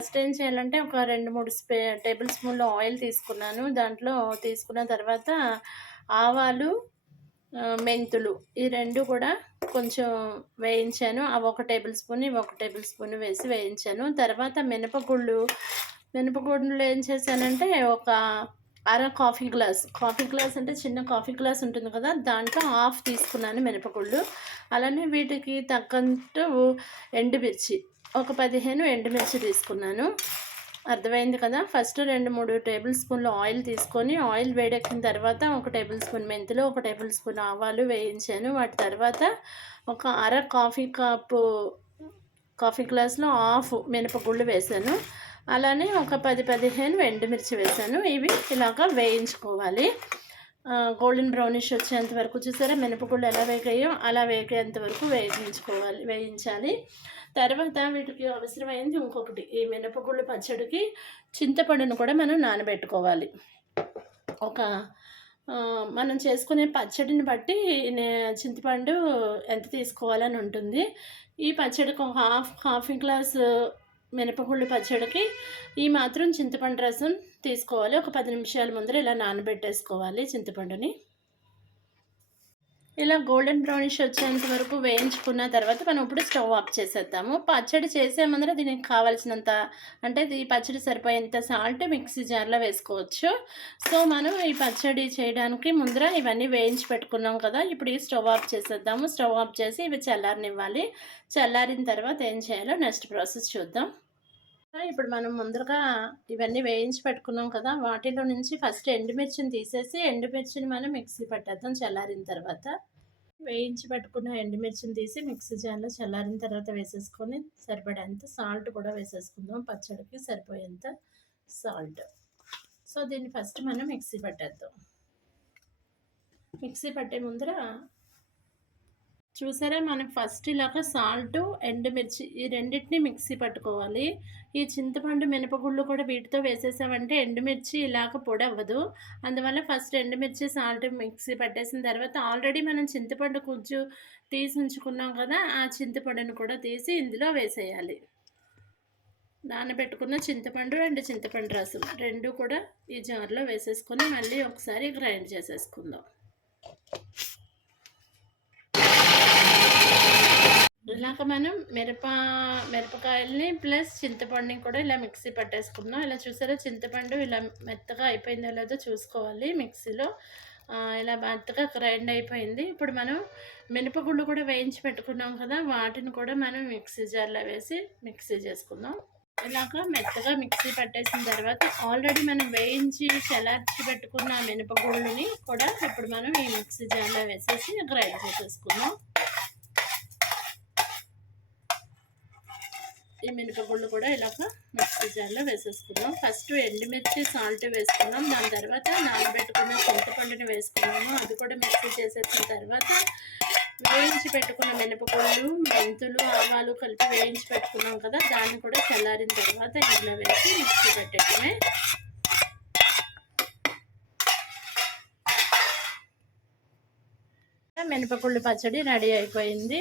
First ఏం చేయాలంటే ఒక రెండు మూడు స్పే టేబుల్ స్పూన్లు ఆయిల్ తీసుకున్నాను. దాంట్లో తీసుకున్న తర్వాత ఆవాలు మెంతులు ఈ రెండు కూడా కొంచెం వేయించాను. అవి ఒక టేబుల్ స్పూన్ ఇవి ఒక టేబుల్ స్పూన్ వేసి వేయించాను. తర్వాత మినపగుళ్ళు మినపగుళ్ళు ఏం చేశానంటే ఒక అర కాఫీ గ్లాస్ కాఫీ గ్లాస్ అంటే చిన్న కాఫీ గ్లాస్ ఉంటుంది కదా దాంట్లో హాఫ్ తీసుకున్నాను మినపగుళ్ళు. అలానే వీటికి తగ్గట్టు ఎండుమిర్చి ఒక పదిహేను ఎండుమిర్చి తీసుకున్నాను. అర్థమైంది కదా? ఫస్ట్ రెండు మూడు టేబుల్ స్పూన్లు ఆయిల్ తీసుకొని ఆయిల్ వేడెక్కిన తర్వాత ఒక టేబుల్ స్పూన్ మెంతులు ఒక టేబుల్ స్పూన్ ఆవాలు వేయించాను. వాటి తర్వాత ఒక అర కాఫీ కప్పు కాఫీ గ్లాస్లో హాఫ్ మినపగుళ్ళు వేసాను. అలానే ఒక పది పదిహేను ఎండుమిర్చి వేసాను. ఇవి ఇలాగా వేయించుకోవాలి. గోల్డెన్ బ్రౌనిష్ వచ్చేంత వరకు చూసారా? మినపగుళ్ళు ఎలా వేగాయో అలా వేగేంత వరకు వేయించుకోవాలి వేయించాలి. తర్వాత వీటికి అవసరమైంది ఇంకొకటి ఈ మినపగుళ్ళు పచ్చడికి చింతపండును కూడా మనం నానబెట్టుకోవాలి. ఒక మనం చేసుకునే పచ్చడిని బట్టి నే- చింతపండు ఎంత తీసుకోవాలని ఉంటుంది. ఈ పచ్చడికి ఒక హాఫ్ హాఫ్ గ్లాస్ మినపగుళ్ళు పచ్చడికి ఈ మాత్రం చింతపండు రసం తీసుకోవాలి. ఒక పది నిమిషాల ముందర ఇలా నానబెట్టేసుకోవాలి చింతపండుని. ఇలా గోల్డెన్ బ్రౌనిష్ వచ్చేంత వరకు వేయించుకున్న తర్వాత మనం ఇప్పుడు స్టవ్ ఆఫ్ చేసేద్దాము. పచ్చడి చేసే ముందర దీనికి కావాల్సినంత అంటే ఈ పచ్చడి సరిపోయేంత సాల్ట్ మిక్సీ జార్లో వేసుకోవచ్చు. సో మనం ఈ పచ్చడి చేయడానికి ముందర ఇవన్నీ వేయించి పెట్టుకున్నాం కదా ఇప్పుడు ఈ స్టవ్ ఆఫ్ చేసేద్దాము. స్టవ్ ఆఫ్ చేసి ఇవి చల్లారనివ్వాలి. చల్లారిన తర్వాత ఏం చేయాలో నెక్స్ట్ ప్రాసెస్ చూద్దాం. ఇప్పుడు మనం ముందరగా ఇవన్నీ వేయించి పెట్టుకున్నాం కదా వాటిలో నుంచి ఫస్ట్ ఎండుమిర్చిని తీసేసి ఎండుమిర్చిని మనం మిక్సీ పెట్టేద్దాం చల్లారిన తర్వాత. వేయించి పెట్టుకున్న ఎండుమిర్చిని తీసి మిక్సీ జార్లో చల్లారిన తర్వాత వేసేసుకొని సరిపడేంత సాల్ట్ కూడా వేసేసుకుందాం పచ్చడికి సరిపోయేంత సాల్ట్. సో దీన్ని ఫస్ట్ మనం మిక్సీ పెట్టేద్దాం. మిక్సీ పట్టే ముందర చూసారా? మనం ఫస్ట్ ఇలాగ సాల్ట్ ఎండుమిర్చి ఈ రెండింటిని మిక్సీ పట్టుకోవాలి. ఈ చింతపండు మినపగుళ్ళు కూడా వీటితో వేసేసామంటే ఎండుమిర్చి ఇలాగ పొడి అవ్వదు. అందువల్ల ఫస్ట్ ఎండుమిర్చి సాల్ట్ మిక్సీ పట్టేసిన తర్వాత ఆల్రెడీ మనం చింతపండు కొంచెం తీసి ఉంచుకున్నాం కదా ఆ చింతపండును కూడా తీసి ఇందులో వేసేయాలి. నానబెట్టుకున్న చింతపండు అండ్ చింతపండు రసం రెండు కూడా ఈ జార్లో వేసేసుకొని మళ్ళీ ఒకసారి గ్రైండ్ చేసేసుకుందాం. ఇలాగ మనం మిరప మిరపకాయల్ని ప్లస్ చింతపండుని కూడా ఇలా మిక్సీ పట్టేసుకున్నాం ఇలా చూసారా? చింతపండు ఇలా మెత్తగా అయిపోయిందో లేదో చూసుకోవాలి మిక్సీలో. ఇలా మెత్తగా గ్రైండ్ అయిపోయింది. ఇప్పుడు మనం మినపగుళ్ళు కూడా వేయించి పెట్టుకున్నాం కదా వాటిని కూడా మనం మిక్సీ జార్లో వేసి మిక్సీ చేసుకుందాం. ఇలాగ మెత్తగా మిక్సీ పట్టేసిన తర్వాత ఆల్రెడీ మనం వేయించి చలార్చి పెట్టుకున్న మినపగుళ్ళని కూడా ఇప్పుడు మనం ఈ మిక్సీ జార్లో వేసేసి గ్రైండ్ చేసేసుకుందాం. ఈ మినపగుళ్ళు కూడా ఇలాగ మిక్సీ జార్లో వేసేసుకున్నాం. ఫస్ట్ ఎండుమిర్చి సాల్ట్ వేసుకున్నాం. దాని తర్వాత నానబెట్టుకున్న చింతపండుని వేసుకున్నాము. అది కూడా మిక్సీ చేసేసిన తర్వాత వేయించి పెట్టుకున్న మినపగుళ్ళు మెంతులు ఆవాలు కలిపి వేయించి పెట్టుకున్నాం కదా దాన్ని కూడా చల్లారిన తర్వాత ఇందులో వేసి మిక్సీ పెట్టడమే మినపగుళ్ళు పచ్చడి రెడీ అయిపోయింది.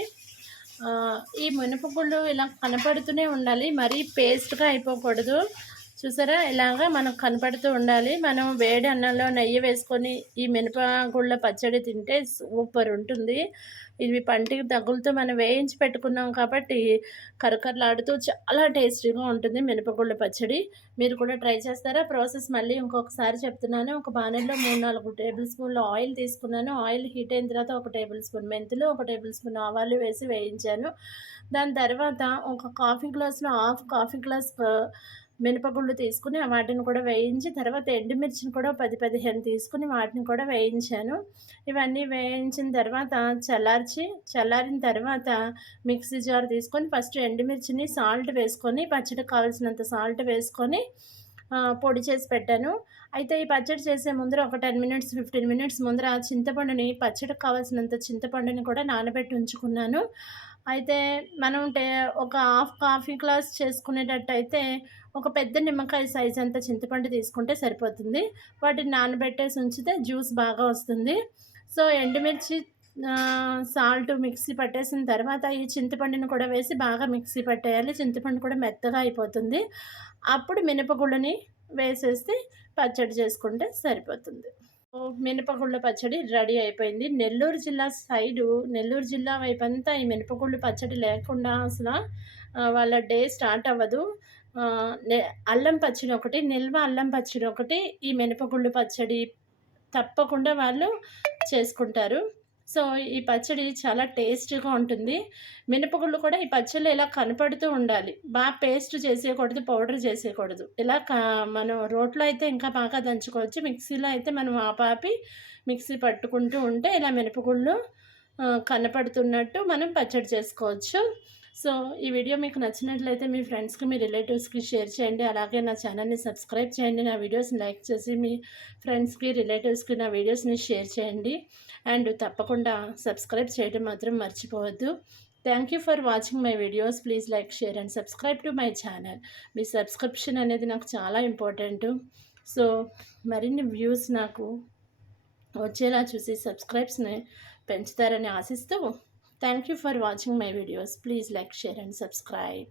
ఈ మినపగుళ్ళు ఇలా కనపడుతూనే ఉండాలి. మరీ పేస్ట్గా అయిపోకూడదు. చూసారా? ఇలాగా మనకు కనపడుతూ ఉండాలి. మనం వేడి అన్నంలో నెయ్యి వేసుకొని ఈ మినపగుళ్ళ పచ్చడి తింటే సూపర్ ఉంటుంది. ఇవి పంటికి తగులుతూ మనం వేయించి పెట్టుకున్నాం కాబట్టి కరకరలాడుతూ చాలా టేస్టీగా ఉంటుంది మినపగుళ్ళ పచ్చడి. మీరు కూడా ట్రై చేస్తారా? ప్రాసెస్ మళ్ళీ ఇంకొకసారి చెప్తున్నాను. ఒక బాణల్లో మూడు నాలుగు టేబుల్ స్పూన్లు ఆయిల్ తీసుకున్నాను. ఆయిల్ హీట్ అయిన తర్వాత ఒక టేబుల్ స్పూన్ మెంతులు ఒక టేబుల్ స్పూన్ ఆవాలు వేసి వేయించాను. దాని తర్వాత ఒక కాఫీ గ్లాస్లో హాఫ్ కాఫీ గ్లాస్ మినపగుళ్ళు తీసుకుని వాటిని కూడా వేయించి తర్వాత ఎండుమిర్చిని కూడా పది పదిహేను తీసుకుని వాటిని కూడా వేయించాను. ఇవన్నీ వేయించిన తర్వాత చల్లార్చి చల్లారిన తర్వాత మిక్సీ జార్ తీసుకొని ఫస్ట్ ఎండుమిర్చిని సాల్ట్ వేసుకొని పచ్చడికి కావాల్సినంత సాల్ట్ వేసుకొని పొడి చేసి పెట్టాను. అయితే ఈ పచ్చడి చేసే ముందర ఒక టెన్ మినిట్స్ ఫిఫ్టీన్ మినిట్స్ ముందర చింతపండుని పచ్చడికి కావాల్సినంత చింతపండుని కూడా నానబెట్టి ఉంచుకున్నాను. అయితే మనం టే ఒక హాఫ్ కాఫీ గ్లాస్ చేసుకునేటట్టయితే ఒక పెద్ద నిమ్మకాయ సైజ్ అంత చింతపండు తీసుకుంటే సరిపోతుంది. వాటిని నానబెట్టేసి ఉంచితే జ్యూస్ బాగా వస్తుంది. సో ఎండుమిర్చి సాల్ట్ మిక్సీ పట్టేసిన తర్వాత ఈ చింతపండుని కూడా వేసి బాగా మిక్సీ పట్టేయాలి. చింతపండు కూడా మెత్తగా అయిపోతుంది. అప్పుడు మినపగుళ్ళని వేసేస్తే పచ్చడి చేసుకుంటే సరిపోతుంది. మినపగుళ్ళ పచ్చడి రెడీ అయిపోయింది. నెల్లూరు జిల్లా సైడు నెల్లూరు జిల్లా వైపు అంతా ఈ మినపగుళ్ళు పచ్చడి లేకుండా అసలు వాళ్ళ డే స్టార్ట్ అవ్వదు. అల్లం పచ్చడి ఒకటి నిల్వ అల్లం పచ్చడి ఒకటి ఈ మినపగుళ్ళు పచ్చడి తప్పకుండా వాళ్ళు చేసుకుంటారు. సో ఈ పచ్చడి చాలా టేస్ట్గా ఉంటుంది. మినపగుళ్ళు కూడా ఈ పచ్చళ్ళు ఇలా కనపడుతూ ఉండాలి. బాగా పేస్ట్ చేసేయకూడదు పౌడర్ చేసేయకూడదు. ఇలా మనం రోట్లో అయితే ఇంకా బాగా దంచుకోవచ్చు. మిక్సీలో అయితే మనం ఆపాపి మిక్సీ పట్టుకుంటూ ఉంటే ఇలా మినపగుళ్ళు కనపడుతున్నట్టు మనం పచ్చడి చేసుకోవచ్చు. సో ఈ వీడియో మీకు నచ్చినట్లయితే మీ ఫ్రెండ్స్కి మీ రిలేటివ్స్కి షేర్ చేయండి. అలాగే నా ఛానల్ని సబ్స్క్రైబ్ చేయండి. నా వీడియోస్ని లైక్ చేసి మీ ఫ్రెండ్స్కి రిలేటివ్స్కి నా వీడియోస్ని షేర్ చేయండి. అండ్ తప్పకుండా సబ్స్క్రైబ్ చేయడం మాత్రం మర్చిపోవద్దు. Thank you for watching my videos. Please like share and subscribe to my channel. Me subscription అనేది నాకు చాలా ఇంపార్టెంట్. సో మరిన్ని వ్యూస్ నాకు వచ్చేలా చూసి సబ్స్క్రైబ్స్ని పెంచుతారని ఆశిస్తూ Thank you for watching my videos. Please like, share and subscribe.